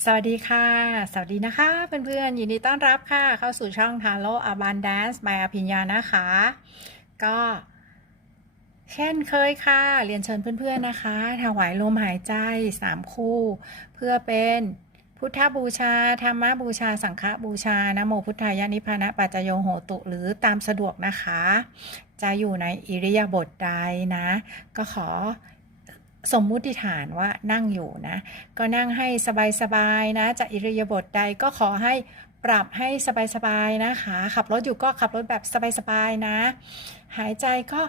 สวัสดีค่ะ สวัสดีนะคะเพื่อนๆยินดีต้อนรับค่ะ เข้าสู่ช่องทาโ o อาบานแดนซ์ by อภิญญานะคะ ก็เช่นเคยค่ะ เรียนเชิญเพื่อนๆนะคะ ถวายลมหายใจ3คู่ เพื่อเป็นพุทธบูชา ธรรมบูชา สังฆบูชานะโมพุทธายานิพพานะปัจจโยโหตุหรือตามสะดวกนะคะ จะอยู่ในอิริยาบถใดนะ ก็ขอ สมมุติฐานว่านั่งอยู่นะ ก็นั่งให้สบายๆนะจะอิริยาบถใดก็ขอให้ปรับให้สบายๆนะคะ ขับรถอยู่ก็ขับรถแบบสบายๆนะ หายใจก็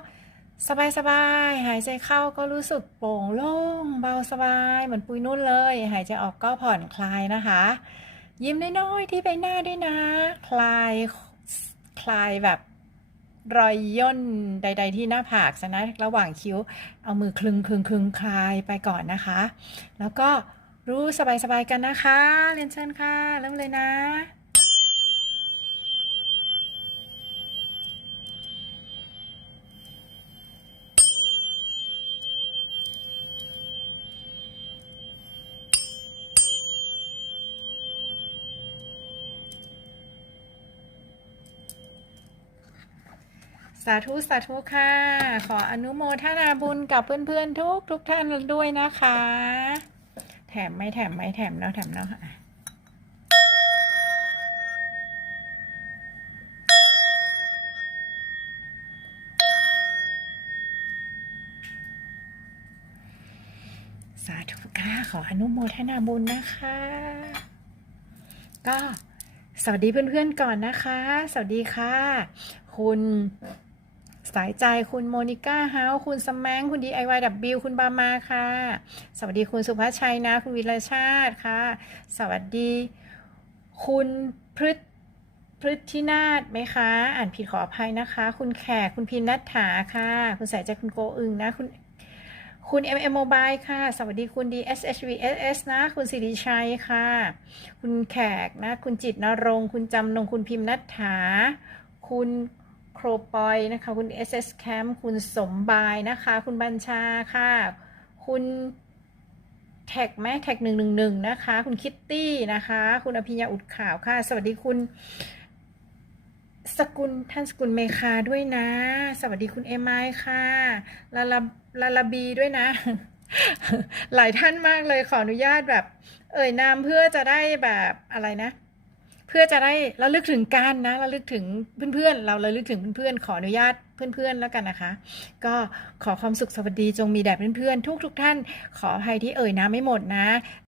สบายๆหายใจเข้าก็รู้สึกโปร่งโล่งเบาสบายเหมือนปุยนุ่นเลย หายใจออกก็ผ่อนคลายนะคะ ยิ้มน้อยๆที่ใบหน้าด้วยนะ คลายคลายแบบ รอยย่นใด ๆ ที่หน้าผากซะนะระหว่างคิ้ว เอามือคลึงคลึงคลึงคลายไปก่อนนะคะ แล้วก็รู้สบายๆกันนะคะ เรียนเชิญค่ะ เริ่มเลยนะ สาธุสาธุค่ะ ขออนุโมทนาบุญกับเพื่อนๆทุกทุกท่านด้วยนะคะ แถมไม่แถมไม่แถมเนาะแถมเนาะอะสาธุค่ะ ขออนุโมทนาบุญนะคะ ก็สวัสดีเพื่อนๆก่อนนะคะ สวัสดีค่ะ คุณ สายใจคุณโมนิก้าเฮาคุณสแมงคุณ DIYW คุณบามาค่ะ สวัสดีคุณสุภาชัยนะ คุณวิรชาติค่ะ สวัสดี คุณพฤษพฤทธินาถไหมคะ อ่านผิดขออภัยนะคะ คุณแขกคุณพินนัทถาค่ะ คุณสายใจคุณโกอึงนะ คุณคุณ MM Mobile ค่ะ สวัสดีคุณ DSHVSS นะ คุณสิริชัยค่ะ คุณแขกนะ คุณจิตนรงค์คุณจำนง คุณพิมพ์นัทถา คุณ โครปอยนะคะ คุณ SS Camp คุณสมบายนะคะ คุณบัญชาค่ะ คุณแท็กแม่แท็กหนึ่งหนึ่งหนึ่งนะคะ คุณคิตตี้นะคะ คุณอภิญญาอุดข่าวค่ะ สวัสดีคุณ สกุลท่านสกุลเมคาด้วยนะ สวัสดีคุณเอไมายค่ะลาลาลาลาบีด้วยนะ หลายท่านมากเลยขออนุญาตแบบ เอ่ยนามเพื่อจะได้แบบอะไรนะ เพื่อจะได้ระลึกถึงกันนะระลึกถึงเพื่อนๆ เราระลึกถึงเพื่อนๆ ขออนุญาตเพื่อนๆ แล้วกันนะคะ ก็ขอความสุขสวัสดีจงมีแด่เพื่อนๆ ทุกๆท่าน ขออภัยที่เอ่ยน้ำไม่หมดนะ